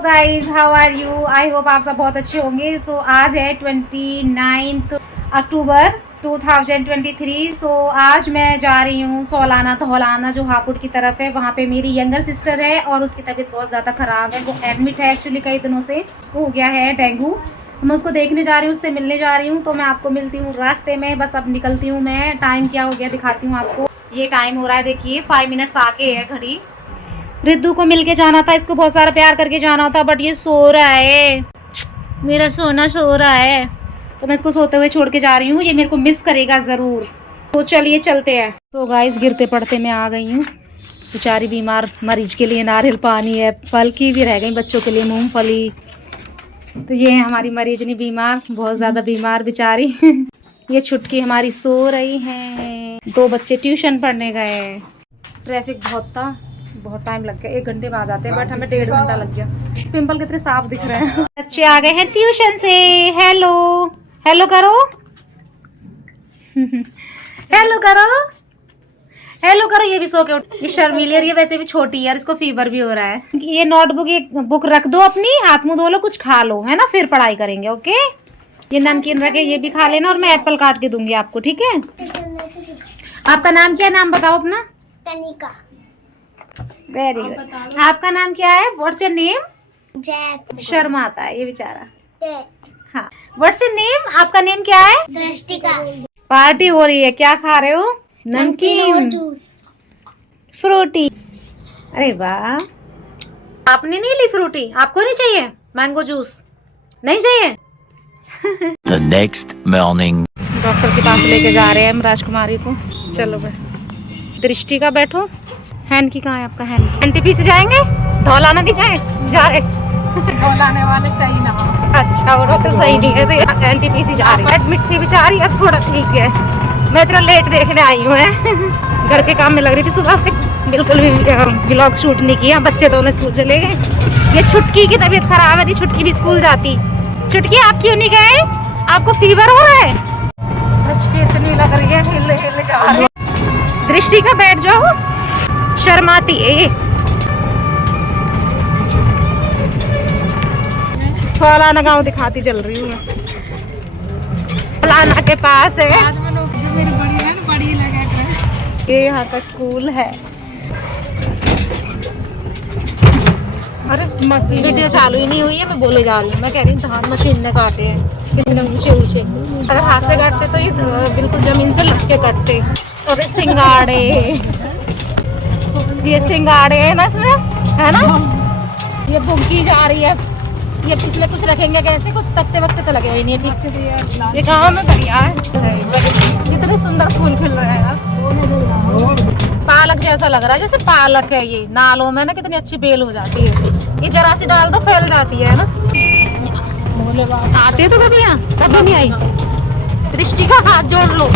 Guys, how are you? I hope आप सब बहुत अच्छे होंगे। सो आज है 29 अक्टूबर 2023। सो आज मैं जा रही हूँ सोलाना धौलाना जो हापुड़ की तरफ है। वहाँ पे मेरी यंगर सिस्टर है और उसकी तबीयत बहुत ज़्यादा ख़राब है। वो एडमिट है एक्चुअली कई दिनों से। उसको हो गया है डेंगू। मैं उसको देखने जा रही हूँ, उससे मिलने जा रही हूँ। तो मैं आपको मिलती हूँ रास्ते में। बस अब निकलती हूँ मैं। टाइम क्या हो गया दिखाती हूँ आपको। ये टाइम हो रहा है, देखिए 5 मिनट्स आगे है घड़ी। रिद्धू को मिल के जाना था, इसको बहुत सारा प्यार करके जाना था, बट ये सो रहा है। मेरा सोना सो रहा है, तो मैं इसको सोते हुए छोड़ के जा रही हूँ। ये मेरे को मिस करेगा ज़रूर। तो चलिए चलते हैं। तो गाइस, गिरते पड़ते मैं आ गई हूँ। बेचारी बीमार मरीज के लिए नारियल पानी है, फल की भी रह गई, बच्चों के लिए मूंगफली। तो ये हमारी मरीज नहीं बीमार, बहुत ज़्यादा बीमार बेचारी। ये छुटकी हमारी सो रही है। 2 बच्चे ट्यूशन पढ़ने गए। ट्रैफिक बहुत था, बहुत टाइम लग गया। 1 घंटे में आ जाते हैं, बट हमें 1.5 घंटा लग गया। पिंपल कितने साफ दिख रहे हैं। बच्चे आ गए हैं ट्यूशन से। हेलो हेलो करो। हेलो करो, हेलो करो। ये भी सो के उठ। ये शर्मीली है, ये वैसे भी छोटी है, इसको फीवर भी हो रहा है। ये नोटबुक, ये बुक रख दो अपनी, हाथ मुंह धो लो, कुछ खा लो, है ना, फिर पढ़ाई करेंगे। ओके, ये नमकीन रखे, ये भी खा लेना, और मैं एप्पल काट के दूंगी आपको, ठीक है। आपका नाम क्या है? नाम बताओ अपना। तनिका। Very good. आपका नाम क्या है? What's your name? जैफ। शर्माता है ये बेचारा। हाँ, व्हाट्स योर नेम? आपका नेम क्या है? दृष्टिका। पार्टी हो रही है, क्या खा रहे हो? नमकीन, जूस, फ्रूटी। अरे वाह, आपने नहीं ली फ्रूटी? आपको नहीं चाहिए मैंगो जूस? नहीं चाहिए? The next morning. डॉक्टर के पास लेके जा रहे हैं हम राजकुमारी को। चलो भाई। दृष्टि का बैठो। हैन की कहाँ है आपका? हैन एनटीपी से जाएंगे, धौलाना नहीं जा रहे। धौलाने वाले सही ना। अच्छा, वो डॉक्टर सही नहीं है तो एनटीपी से जा रही है। एडमिट थी बेचारी, अब थोड़ा ठीक है। मैं इतना लेट देखने आई हूँ। घर के काम में लग रही थी सुबह से, बिल्कुल भी व्लॉग शूट नहीं किया। बच्चे दोनों स्कूल चले गए। ये छुटकी की तबीयत खराब है, नहीं छुटकी भी स्कूल जाती। छुटकी, आप क्यों नहीं गए? आपको फीवर हो रहा है? धचकी इतनी लग रही है, हिल हिल जा रही है। दृष्टि का बैठ जाओ, शर्माती है। सोलाना गाँव दिखाती चल रही हूँ। सोलाना के पास है, आज में लोग जो मेरी बड़ी है ना, बड़ी लगा कर। ये यहाँ का स्कूल है। अरे मशीन वीडियो चालू ही नहीं हुई है, मैं बोले जा रही हूँ। मैं कह रही हूँ धान मशीन ने काटे हैं कितने ऊंचे ऊंचे। अगर हाथ से काटते तो ये बिल्कुल जमीन से लग के कटते। और सिंगाड़े, ये सिंगाड़े है ना इसमें, है ना। ये बुग्गी जा रही है। ये इसमें कुछ रखेंगे कैसे? कुछ तख्ते वक्ते तो लगे हुए नहीं है ठीक से। ये गाँव में बढ़िया है। कितने सुंदर फूल खिल रहे हैं यार। पालक जैसा लग रहा है, जैसे पालक है। ये नालों में ना कितनी अच्छी बेल हो जाती है। ये जरा सी डाल दो फैल जाती है ना। आते तो कभी यहाँ, कभी नहीं आई। दृष्टि का हाथ जोड़ लो।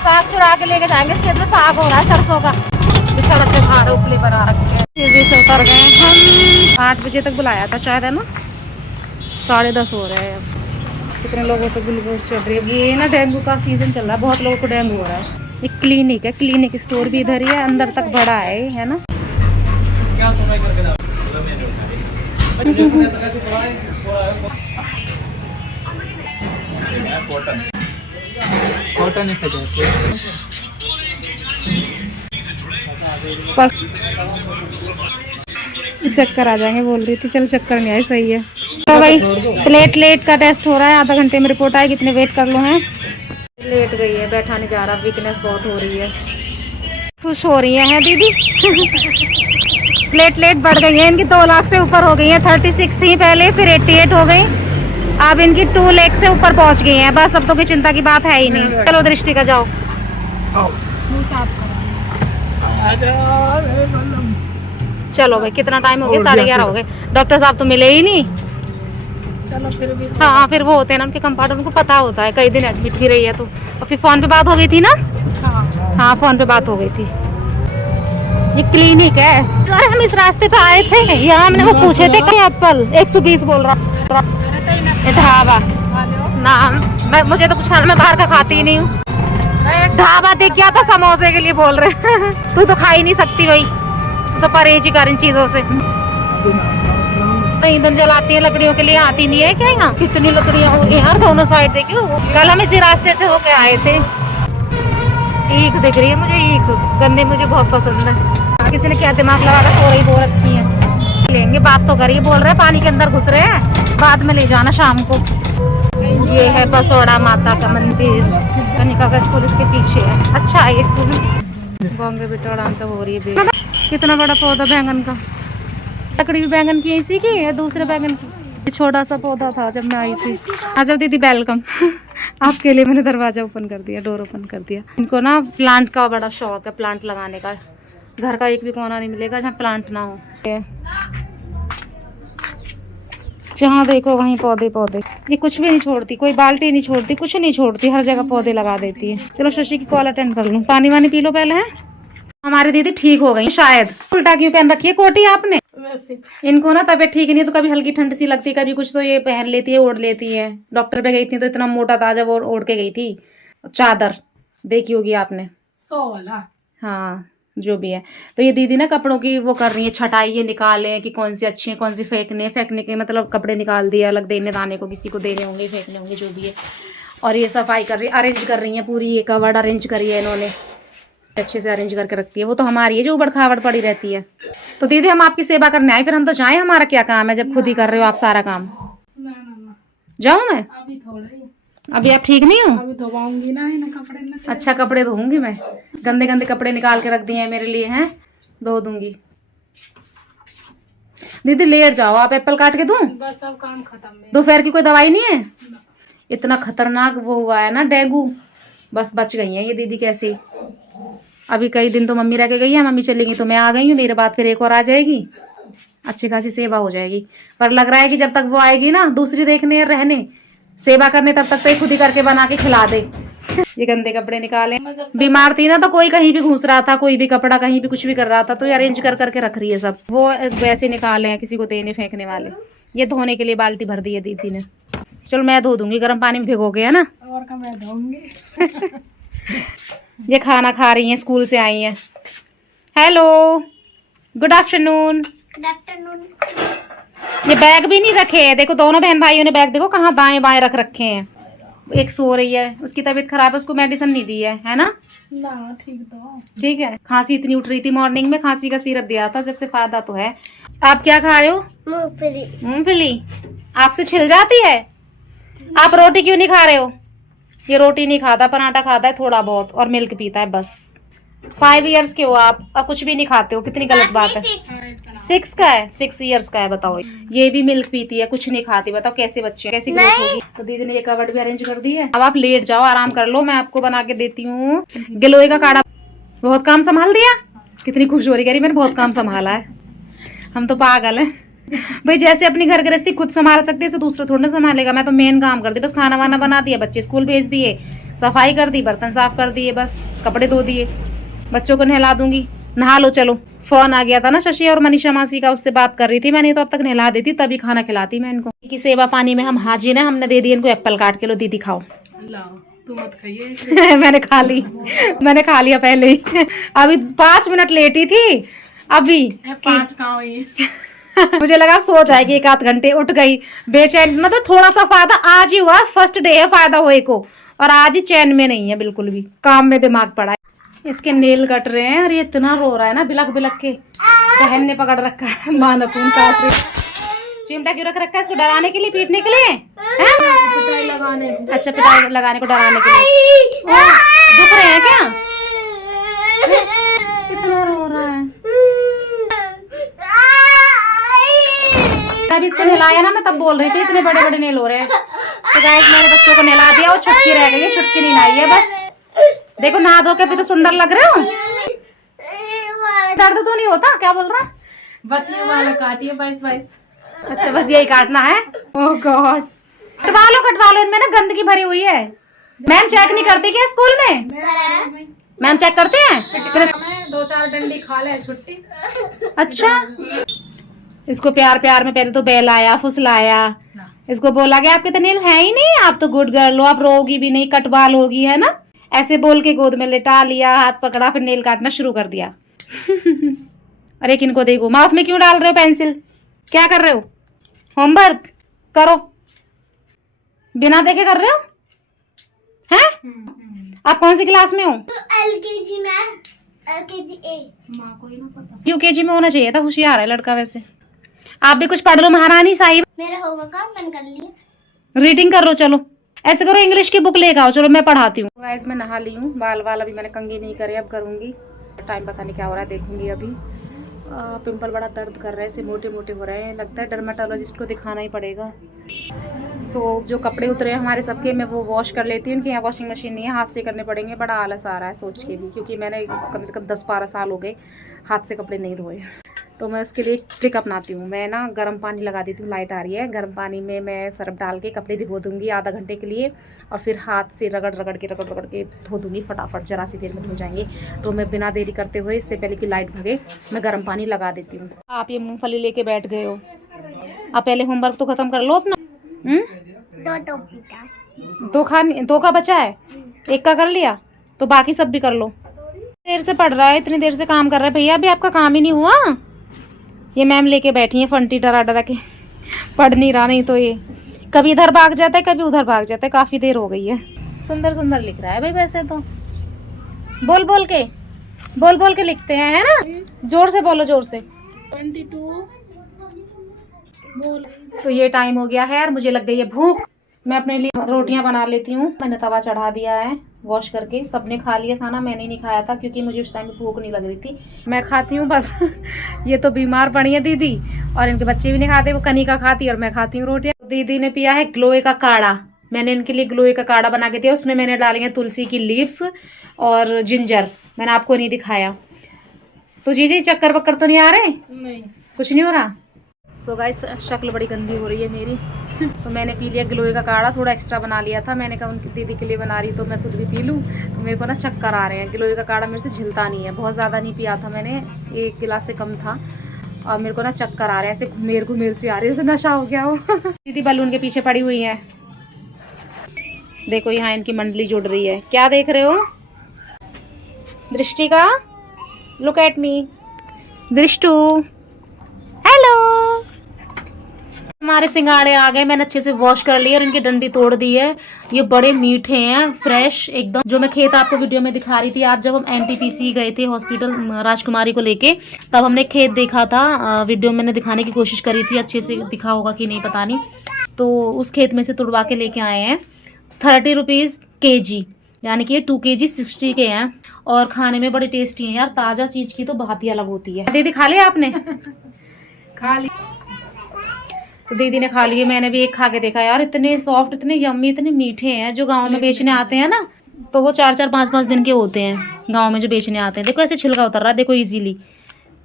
साग चुरा के लेके जाएंगे, इस खेत में साग हो रहा है सरसों का। इस सड़क के सहारे उपले बना रखे हैं। ये से उतर गए हम। 8 बजे तक बुलाया था शायद, है ना। 10:30 हो रहे हैं अब। कितने लोगों को ग्लूकोज चढ़ रही है। ये ना डेंगू का सीजन चल रहा है, बहुत लोगों को डेंगू हो रहा है। एक क्लिनिक है, क्लिनिक स्टोर भी इधर ही है, अंदर तक बड़ा है ना। चक्कर आ जाएंगे बोल रही थी, चल चक्कर नहीं आई, सही है। तो भाई प्लेटलेट का टेस्ट हो रहा है, आधा घंटे में रिपोर्ट आएगी। कितने वेट कर लो हैं। लेट गई है, बैठा नहीं जा रहा, वीकनेस बहुत हो रही है। खुश हो रही है दीदी। प्लेटलेट बढ़ गई है इनकी, 2 लाख से ऊपर हो गई है। 36 थी पहले, फिर 88 हो गई, अब इनकी 2 लाख से ऊपर पहुंच गई है। बस अब तो कोई चिंता की बात है ही नहीं। चलो दृष्टि का जाओ। चलो भाई, कितना टाइम हो गया? 11:30 हो गए। डॉक्टर साहब तो मिले ही नहीं। चलो फिर भी। हाँ, फिर वो होते हैं ना उनके कंपाउंडर, उनको पता होता है। कई दिन एडमिट भी रही है तो। और फिर फोन पे बात हो गई थी ना। हाँ, फोन पे बात हो गई थी। ये क्लिनिक है। अरे हम इस रास्ते पे आए थे, यहाँ हमने वो पूछे थे कि एप्पल 120 बोल रहा। ढाबा नाम, मुझे तो कुछ खाना, मैं बाहर का खाती ही नहीं हूँ। ढाबा देख गया था, समोसे के लिए बोल रहे। तू तो खा ही नहीं सकती भाई। तो परहेज ही कर इन चीजों से। ईंधन जलाती है लकड़ियों के लिए, आती नहीं है क्या यहाँ? कितनी लकड़ियाँ हो गई यार दोनों साइड। देखियो कल हम इसी रास्ते से होके आए थे। ईख दिख रही है मुझे, ईख गन्ने मुझे बहुत पसंद है। किसी ने क्या दिमाग लगा कर सो रही बो रखी है। लेंगे बात तो करिए, बोल रहे हैं पानी के अंदर घुस रहे हैं, बाद में ले जाना शाम को। ये है बसोड़ा माता का मंदिर, कनिका का स्कूल इसके पीछे है। अच्छा है ये स्कूल। बोंगे बिटोड़ा तो हो रही है। कितना बड़ा पौधा बैंगन का, लकड़ी भी बैंगन की इसी की है, दूसरे बैंगन की। छोटा सा पौधा था जब मैं आई थी। आज दीदी वेलकम। आपके लिए मैंने दरवाजा ओपन कर दिया, डोर ओपन कर दिया। इनको ना प्लांट का बड़ा शौक है, प्लांट लगाने का। घर का एक भी कोना नहीं मिलेगा जहाँ प्लांट ना हो। जहाँ देखो वहीं पौधे पौधे। ये कुछ भी नहीं छोड़ती, कोई बाल्टी नहीं छोड़ती, कुछ नहीं छोड़ती, हर जगह पौधे लगा देती है। चलो शशि की कॉल अटेंड कर लूँ। पानी वानी पी लो पहले। है हमारी दीदी ठीक हो गई शायद। उल्टा क्यों पहन रखी है कोटी आपने? इनको ना तबीयत ठीक नहीं है तो कभी हल्की ठंड सी लगती है, कभी कुछ तो ये पहन लेती है, ओढ़ लेती है। डॉक्टर पे गई थी तो इतना मोटा था जब वो ओढ़ के गई थी चादर, देखी होगी आपने। हाँ जो भी है। तो ये दीदी ना कपड़ों की वो कर रही है छटाई, ये निकाले कि कौन सी अच्छी है कौन सी फेंकने के मतलब कपड़े निकाल दिए अलग, देने दाने को किसी को देने होंगे, फेंकने होंगे, जो भी है। और ये सफाई कर रही है, अरेंज कर रही है पूरी। ये कवर्ड अरेंज करी है इन्होंने, अच्छे से अरेंज करके रखती है। वो तो हमारी है जो उबड़ खावड़ पड़ी रहती है। तो दीदी हम आपकी सेवा करने आए, फिर हम तो जाएं, हमारा क्या काम है जब खुद ही कर रहे हो आप सारा काम। जाऊं मैं? अभी आप ठीक नहीं हो? अभी धोवाऊंगी ना कपड़े ना। अच्छा कपड़े धोऊंगी मैं, गंदे गंदे कपड़े निकाल के रख दिए हैं मेरे लिए, हैं धो दूंगी। दीदी लेट जाओ, आप एप्पल काट के दूं? बस सब काम खत्म है। दोपहर की कोई दवाई नहीं है? इतना खतरनाक वो हुआ है ना डेंगू, बस बच गई है ये दीदी कैसे। अभी कई दिन तो मम्मी रह के गई है, मम्मी चलेगी तो मैं आ गई हूँ, मेरे बाद फिर एक और आ जाएगी, अच्छी खासी सेवा हो जाएगी। पर लग रहा है कि जब तक वो आएगी ना दूसरी देखने और रहने सेवा करने, तब तक तो ये खुद ही करके बना के खिला दे। ये गंदे कपड़े निकाले। बीमार थी ना तो कोई कहीं भी घुस रहा था, कोई भी कपड़ा कहीं भी कुछ भी कर रहा था, तो ये अरेंज कर करके रख रही है सब। वो वैसे निकाले हैं किसी को देने फेंकने वाले। ये धोने के लिए बाल्टी भर दी है दीदी ने। चलो मैं धो दूंगी, गर्म पानी में भिगो गया ना। और का मैं धोऊंगी। ये खाना खा रही हैं, स्कूल से आई हैं। Hello good afternoon. Good afternoon. ये बैग भी नहीं रखे हैं, देखो दोनों बहन भाइयों ने बैग देखो कहाँ दाएं बाएं रख रखे हैं। एक सो रही है, उसकी तबीयत खराब है, उसको मेडिसिन नहीं दी है ना? ना ठीक तो ठीक है। खांसी इतनी उठ रही थी मॉर्निंग में, खांसी का सिरप दिया था, जब से फायदा तो है। आप क्या खा रहे हो? मूंगफली। मूंगफली आपसे छिल जाती है? आप रोटी क्यों नहीं खा रहे हो? ये रोटी नहीं खाता, पराठा खाता है थोड़ा बहुत और मिल्क पीता है बस। 5 इयर्स के हो आप और कुछ भी नहीं खाते हो, कितनी गलत बात है। 6 का है, 6 इयर्स का है, बताओ। ये भी मिल्क पीती है, कुछ नहीं खाती, बताओ कैसे बच्चे, कैसी ग्रोथ होगी। तो दीदी ने ये कबर्ड भी अरेंज कर दी है। अब आप लेट जाओ, आराम कर लो, मैं आपको बना के देती हूँ गिलोय का काढ़ा। बहुत काम संभाल दिया, कितनी खुश हो रही, कह रही मैंने बहुत काम संभाला है। हम तो पागल है भाई, जैसे अपनी घर गृहस्थी खुद संभाल सकते हैं, दूसरा थोड़ा ना संभालेगा। मैं तो मेन काम कर दी, बस खाना वाना बना दिया, बच्चे स्कूल भेज दिए, सफाई कर दी, बर्तन साफ कर दिए, बस कपड़े धो दिए, बच्चों को नहला दूंगी। नहा लो चलो। फोन आ गया था ना शशि और मनीषा मासी का, उससे बात कर रही थी मैंने, तो अब तक नहला देती तभी खाना खिलाती मैं इनको। की सेवा पानी में हम हाजिर हैं, हमने दे दिए इनको एप्पल काट के, लो दीदी खाओ। तू मत खाइए। मैंने खा ली, मैंने खा लिया पहले ही। अभी 5 मिनट लेटी थी अभी। 5 कहाँ हुई? मुझे लगा सो जाएगी 1 आध घंटे, उठ गई बेचैन। मतलब थोड़ा सा फायदा आज ही हुआ, फर्स्ट डे है फायदा हुए को, और आज ही चैन में नहीं है बिल्कुल भी, काम में दिमाग पड़ा है। इसके नेल कट रहे हैं और ये इतना रो रहा है ना बिलक बिलक के। बहन ने पकड़ रखा है, मां नखून काट रही। चिमटा क्यों रख रखा है? इसको डराने के लिए, पीटने के लिए? पिटाई लगाने को। अच्छा पिटाई लगाने को, डराने के लिए। दुख रहे हैं क्या? कितना रो रहा है। तब इसको नहलाया ना, मैं तब बोल रही थी इतने बड़े बड़े नेल हो रहे हैं। तो गाइस मैंने बच्चों को नहला दिया, और छुटकी रह गई है, छुटकी नहीं नहाई है बस। देखो नहा धो के भी तो सुंदर लग रहे हो। दर्द तो नहीं होता? क्या बोल रहा? बस ये वाला काटिए 22। अच्छा बस यही काटना है। ओह गॉड, कटवा लो, इनमें ना गंदगी भरी हुई है। मैम चेक नहीं करती क्या स्कूल में? मैम चेक करते हैं? 2-4 डंडी खा ले छुट्टी। अच्छा, इसको प्यार प्यार में पहले तो बहलाया फुसलाया, इसको बोला कि आपके तो नेल है ही नहीं, आप तो गुड गर्ल हो, आप रोगी भी नहीं, कटवाल होगी, है ना। ऐसे बोल के गोद में लेटा लिया, हाथ पकड़ा, फिर नेल काटना शुरू कर दिया। अरे किनको देखो, माउथ में क्यों डाल रहे हो पेंसिल? क्या कर रहे हो? होमवर्क करो, बिना देखे कर रहे हो हैं? आप कौन सी क्लास में हो? LKG में, LKG A। माँ को ही ना पता। यूकेजी में होना चाहिए था, होशियार है लड़का वैसे। आप भी कुछ पढ़ लो महारानी साहिब, मेरा होगा काम मैंने कर लिया। रीडिंग कर लो। चलो ऐसे करो, इंग्लिश की बुक लेकर आओ, चलो मैं पढ़ाती हूँ। गाइस मैं नहा ली हूँ, बाल अभी मैंने कंघी नहीं करे, अब करूँगी। टाइम पता नहीं क्या हो रहा है, देखूंगी अभी। पिंपल बड़ा दर्द कर रहे हैं, ऐसे मोटे मोटे हो रहे हैं, लगता है डर्मेटोलॉजिस्ट को दिखाना ही पड़ेगा। सो जो कपड़े उतरे हैं हमारे सबके, मैं वो वॉश कर लेती हूँ, कि यहाँ वॉशिंग मशीन नहीं है, हाथ से करने पड़ेंगे। बड़ा आलस आ रहा है सोच के भी, क्योंकि मैंने कम से कम 10-12 साल हो गए हाथ से कपड़े नहीं धोए। तो मैं उसके लिए एक ट्रिक अपनाती हूँ। मैं ना गर्म पानी लगा देती हूँ, लाइट आ रही है, गर्म पानी में मैं सर्फ डाल के कपड़े भिगो दूँगी आधा घंटे के लिए, और फिर हाथ से रगड़ रगड़ के धो दूँगी फटाफट, जरा सी देर में धो जाएंगे। तो मैं बिना देरी करते हुए, इससे पहले कि लाइट भगे, मैं गर्म पानी लगा देती हूँ। आप ये मूँगफली लेके बैठ गए हो, आप पहले होमवर्क तो ख़त्म कर लो अपना। 2 टॉपिक था। 2 का बचा है, 1 का कर लिया, तो बाकी सब भी कर लो। देर से पढ़ रहा है, इतनी देर से काम कर रहा है भैया, अभी आपका काम ही नहीं हुआ। ये मैम लेके बैठी है फंटी डरा डरा के, पढ़ नहीं रहा, नहीं तो ये कभी इधर भाग जाता है, कभी उधर भाग जाता है। काफ़ी देर हो गई है। सुंदर सुंदर लिख रहा है भाई, वैसे तो बोल बोल के लिखते हैं, है ना? जोर से बोलो, जोर से। 22 बोल। तो ये टाइम हो गया है यार, मुझे लग गई है भूख। मैं अपने लिए रोटियां बना लेती हूँ। मैंने तवा चढ़ा दिया है वॉश करके, सबने खा लिया खाना, मैंने नहीं खाया था क्योंकि मुझे उस टाइम में भूख नहीं लग रही थी। मैं खाती हूँ बस। ये तो बीमार पड़ी है दीदी, और इनके बच्चे भी नहीं खाते, वो कनिका खाती है और मैं खाती हूँ रोटियां। दीदी ने पिया है ग्लोए का काढ़ा, मैंने इनके लिए ग्लोए का काढ़ा बना के दिया। उसमें मैंने डाली है तुलसी की लीव्स और जिंजर, मैंने आपको नहीं दिखाया। तो जी चक्कर वक्कर तो नहीं आ रहे? नहीं, कुछ नहीं हो रहा। सो गाइस शक्ल बड़ी गंदी हो रही है मेरी। तो मैंने पी लिया ग्लोए का काढ़ा, थोड़ा एक्स्ट्रा बना लिया था। मैंने कहा उनकी दीदी के लिए बना रही तो मैं खुद भी पी लूँ। तो मेरे को ना चक्कर आ रहे हैं, ग्लोए का काढ़ा मेरे से झिलता नहीं है, बहुत ज़्यादा नहीं पिया था मैंने, 1 गिलास से कम था, और मेरे को ना चक्कर आ रहे हैं, ऐसे घुमेर से आ रही है, जैसे नशा हो गया हो। दीदी बलून के पीछे पड़ी हुई है, देखो यहाँ इनकी मंडली जुड़ रही है। क्या देख रहे हो? दृष्टि का, लुक एट मी दृष्टु, हेलो। हमारे सिंगाड़े आ गए, मैंने अच्छे से वॉश कर लिए और इनकी डंडी तोड़ दी है। ये बड़े मीठे हैं, फ्रेश एकदम। जो मैं खेत आपको वीडियो में दिखा रही थी, आज जब हम NTPC गए थे हॉस्पिटल राजकुमारी को लेके, तब हमने खेत देखा था। वीडियो मैंने दिखाने की कोशिश करी थी, अच्छे से दिखा होगा कि नहीं पता नहीं। तो उस खेत में से तुड़वा के लेके आए हैं। 30 रुपीज़ kg, यानी कि ये 2 kg 60 के हैं, और खाने में बड़े टेस्टी हैं यार। ताज़ा चीज़ की तो बात ही अलग होती है। दीदी खा लिया आपने? खा ली। तो दीदी ने खा लिए, मैंने भी एक खा के देखा यार, इतने सॉफ्ट, इतने यम्मी, इतने मीठे हैं। जो गांव में बेचने आते हैं ना, तो वो 4-4 5-5 दिन के होते हैं गांव में जो बेचने आते हैं। देखो ऐसे छिलका उतर रहा है, देखो इजीली,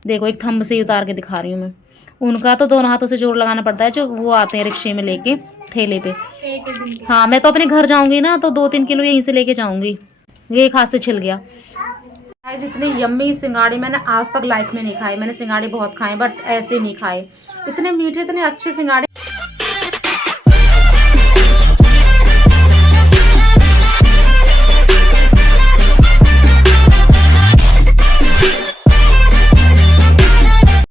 देखो एक थंब से ही उतार के दिखा रही हूँ मैं। उनका तो दोनों हाथों से जोर लगाना पड़ता है, जो वो आते हैं रिक्शे में लेके, ठेले पे। हाँ मैं तो अपने घर जाऊँगी ना, तो 2-3 किलो यहीं से लेके जाऊँगी। ये एक हाथ से छिल गया। गाइस इतने यम्मी सिंगाड़े मैंने आज तक लाइफ में नहीं खाए। मैंने सिंगाड़े बहुत खाए, बट ऐसे नहीं खाए। इतने मीठे, इतने अच्छे सिंगाड़े।